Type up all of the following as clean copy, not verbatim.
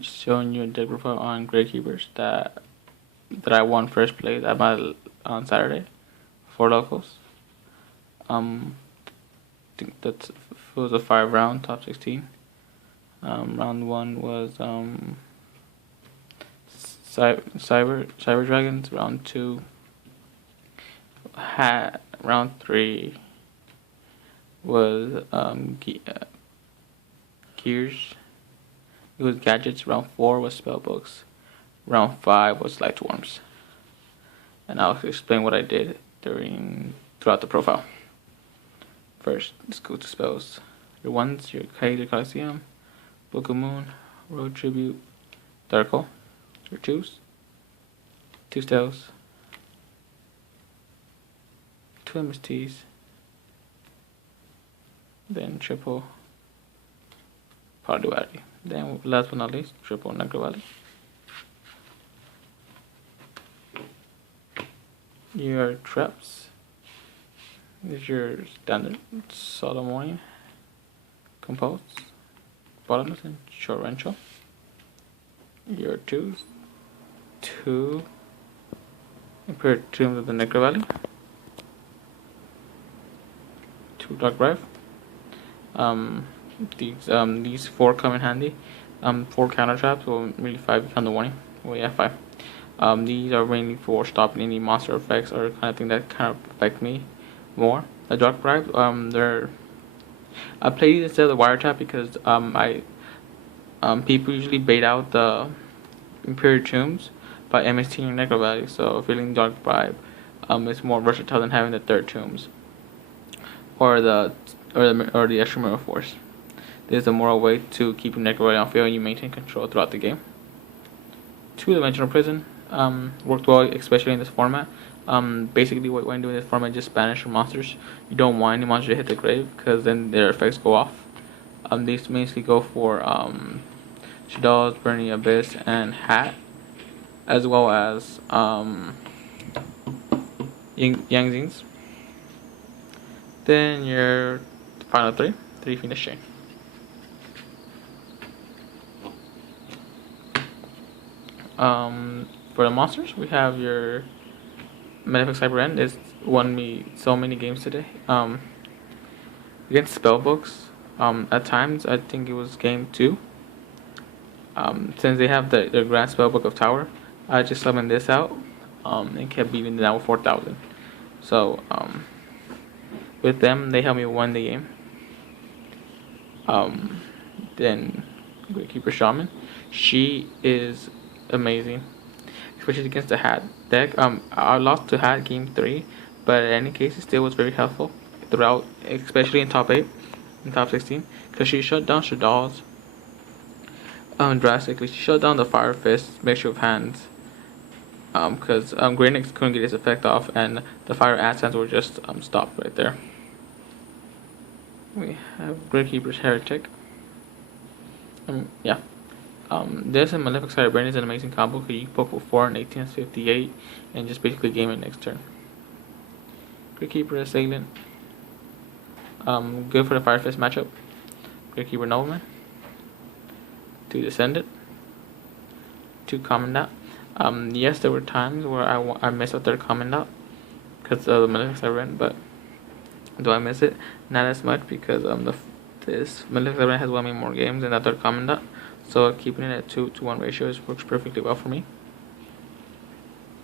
showing you a deck profile on Gravekeepers that I won first place at my on Saturday for locals. I think that was a 5 round top 16. Round one was Cyber Dragons. Round two had round three was Gears. It was gadgets. Round four was Spellbooks. Round five was Lightsworn. And I'll explain what I did throughout the profile. First, let's go to spells. Your ones, your H.A.T Coliseum, Book of Moon, Road Tribute, Darkle. Your twos, 2 Stells, 2 MSTs, then triple Power Duality. Then last but not least, triple Necrovalley. Your traps is your standard Solomon, Compose, Bottomless, and Torrential. Your twos, 2 Impaired Tombs of the Necrovalley, 2 Dark Bribe. These 4 come in handy. 4 counter traps, or really 5 if you count the warning. Well, yeah, 5. These are mainly for stopping any monster effects or kind of thing that kind of affect me more. The Dark Bribe, I play these instead of the Wire Trap because people usually bait out the Imperial Tombs by MST and Necrovalley, so feeling Dark Bribe is more versatile than having the third Tombs or the extra Mirror Force. There's a moral way to keep Necrovalley on field and you maintain control throughout the game. 2-Dimensional Prison worked well, especially in this format. Basically, what when doing this format, just banish your monsters. You don't want any monster to hit the grave because then their effects go off. These basically go for Shadolls, Burning Abyss, and H.A.T, as well as Yangzings. Then your final 3 Phoenix Chain. For the monsters, we have your Malefic Cyber End. It's won me so many games today. Against Spellbooks, at times I think it was game 2. Since they have the Grand Spellbook of Tower, I just summoned this out and kept beating them down with 4,000. So with them, they helped me win the game. Then Gravekeeper Shaman, she is amazing, especially against the H.A.T deck. I lost to H.A.T game 3, but in any case, it still was very helpful throughout, especially in top 8 and top 16, because she shut down Shadolls drastically. She shut down the Fire Fist mixture of hands, because Greynix couldn't get its effect off, and the Fire Accents were just stopped right there. We have Gravekeeper's Heretic. Yeah. This and Malefic Cyber Brain is an amazing combo because you poke with 4 and 18 is 58 and just basically game it next turn. Gravekeeper Assailant. Good for the Fire Fist matchup. Gravekeeper Nobleman. 2 Descendant. 2 Commandant. Yes, there were times where I missed a 3rd Commandant because of the Malefic Cyber Brain, but do I miss it? Not as much because this Malefic Cyber Brain has won me more games than the 3rd Commandant. So keeping it at 2-to-1 ratio works perfectly well for me.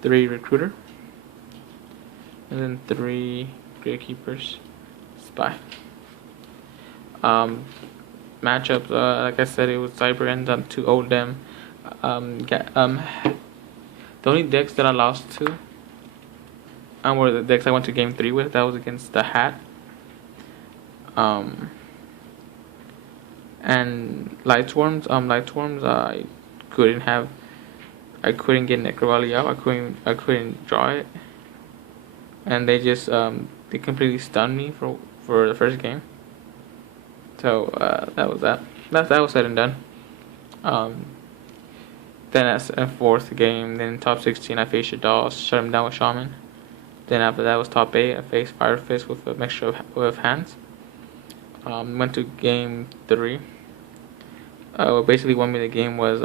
3 Recruiter. And then 3 Gravekeepers Spy. Matchups, like I said, it was Cyber End, 2 Oldem. The only decks that I lost to were the decks I went to game 3 with. That was against the H.A.T and Lightsworn. I couldn't get Necrovalley out. I couldn't draw it, and they just they completely stunned me for the first game. So that was that. That was said and done. Then as a 4th game, then top 16, I faced Shadolls, shut him down with Shaman. Then after that was top 8, I faced Fire Fist with a mixture of hands. Went to game 3. What basically won me the game was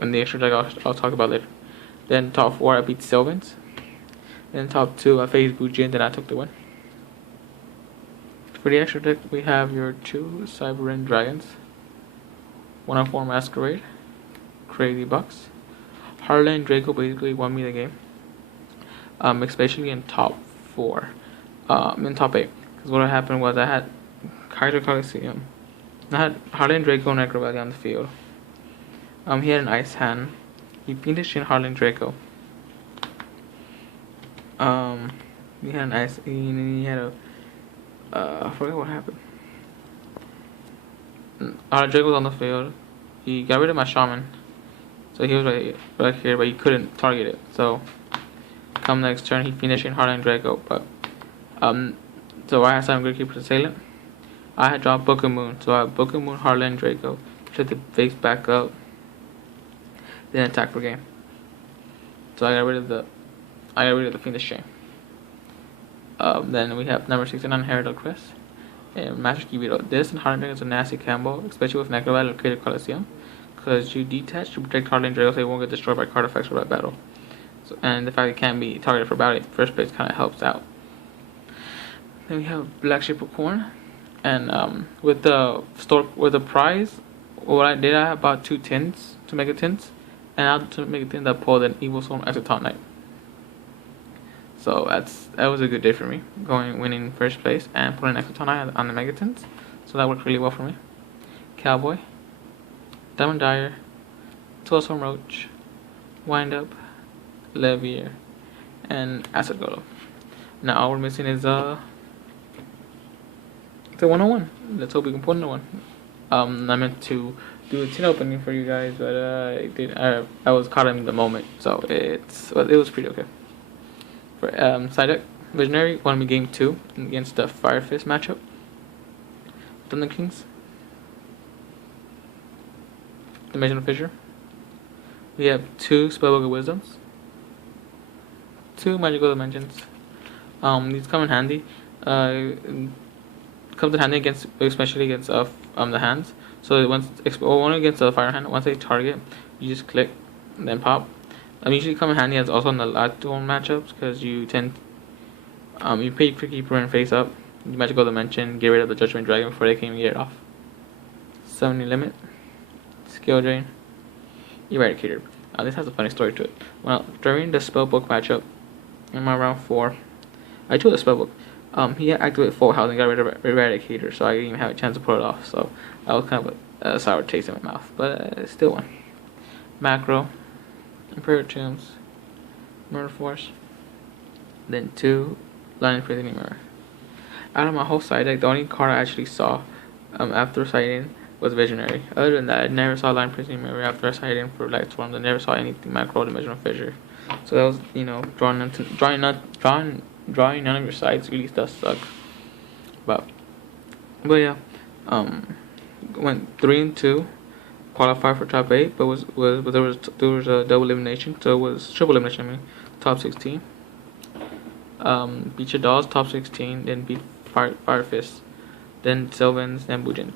in the extra deck I'll talk about later. Then top 4 I beat Silvans. Then top 2 I faced Bujinn, then I took the win. For the extra deck we have your 2 Cyber Dragons, 104 Masquerade, Crazy Bucks. Harlan Draco basically won me the game. Especially in top 4. In top 8. Because what happened was I had Kaiser Coliseum. I had Harlan Draco and Necrovalley on the field. He had an ice hand. He finished in Harlan Draco. He had an ice. He had a. I forget what happened. Harlan Draco was on the field. He got rid of my shaman, so he was right here, but he couldn't target it. So, come next turn, he finished in Harlan Draco. But so I had some Gravekeeper Assailant. I had dropped Book of Moon, so I had Book of Moon, Harlan Draco. Took the face back up, then attack for game. So I got rid of the Fiendish Chain. Then we have number 69 Herald Crest and Master Key Beetle. This and Harlan Draco is a nasty combo, especially with Necrovalley or Creative Coliseum, because you detach to protect Harlan Draco so it won't get destroyed by card effects or by battle. So, and the fact it can be targeted for battle in first place kind of helps out. Then we have Black Shape of Corn, and with the prize, what I did, I bought 2 tins to make a tins, and out to make a tin that pulled an Evil Soul Exoton Knight. So that was a good day for me, winning first place and putting an Exoton Knight on the Mega Tins. So that worked really well for me. Cowboy, Diamond Dyer, Toilstorm Roach, Wind Up, Levier, and Acid Golem. Now all we're missing is the 101. Let's hope we can put in one. I meant to do a tin opening for you guys, but I was caught in the moment, so it was pretty okay. For side deck, Visionary won me game 2 against the Fire Fist matchup. Thunder Kings, Dimensional Fissure. We have 2 Spellbook of Wisdoms, 2 Magical Dimensions. These come in handy. Comes in handy against, especially against the hands. So once one against the fire hand, once they target, you just click and then pop. Usually come in handy as also in the Lightsworn matchups, because you tend you pay for Keeper and face up, Magical Dimension, get rid of the Judgment Dragon before they can even get it off. 70 limit, skill drain, Eradicator. This has a funny story to it. Well, during the Spellbook matchup in my round 4, I chose the Spellbook. He activated full health and got rid of Eradicator, so I didn't even have a chance to pull it off. So that was kind of a sour taste in my mouth, but still won. Macro, Imperial Tombs, Murder Force, then 2 Lightning Prisoners Mirror. Out of my whole side deck, the only card I actually saw after sighting was Visionary. Other than that, I never saw Lightning Prisoners Mirror after I sighted in for Lightsworn. I never saw anything Macro Dimensional Fissure. So that was, drawing none of your sides really does suck. But yeah, went 3-2. Qualified for top 8, but there was a double elimination, so it was triple elimination. I mean, top 16. Beat Shadolls, top 16, then beat Fire Fist, then Silvans, then Bujinn.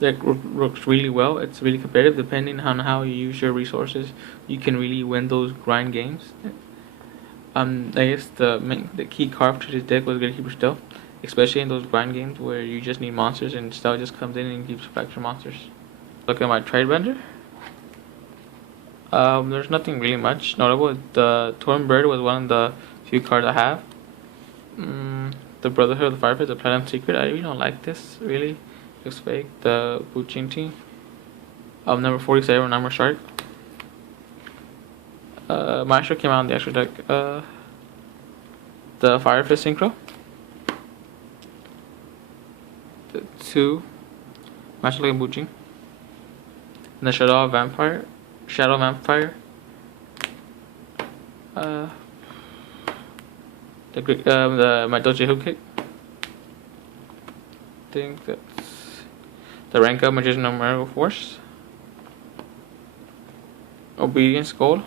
That works really well. It's really competitive. Depending on how you use your resources, you can really win those grind games. I guess the key card for this deck was Gravekeeper still. Especially in those grind games where you just need monsters and Stell just comes in and gives you extra monsters. Look at my trade vendor. There's nothing really much notable. The Torn Bird was one of the few cards I have. The Brotherhood of the Firefest, the Platinum Secret. I really don't like this, really. Looks fake. The Bujinn team. Number 47, Armor Shark. Maestro came out on the extra deck. The Firefist Synchro. 2 Master like Bujinn, and the Shadow Vampire, the Madoji Hook Kick. I think that's the rank up Magician Numerical Force, Obedience Gold.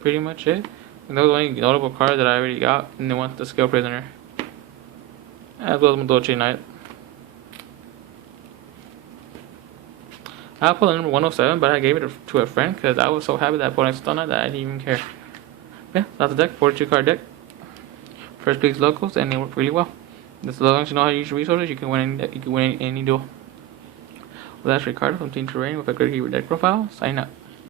Pretty much it. And those are the only notable cards that I already got. And then the Scale Prisoner. As well as Dolce Knight. I pulled the number 107, but I gave it to a friend because I was so happy that I pulled a Stun Knight that I didn't even care. Yeah, that's the deck. 42 card deck. First piece locals, and they work really well. As long as you know how to use your resources, you can win any duel. Well, that's Ricardo from Team Terrain with a Gravekeeper deck profile. Sign up.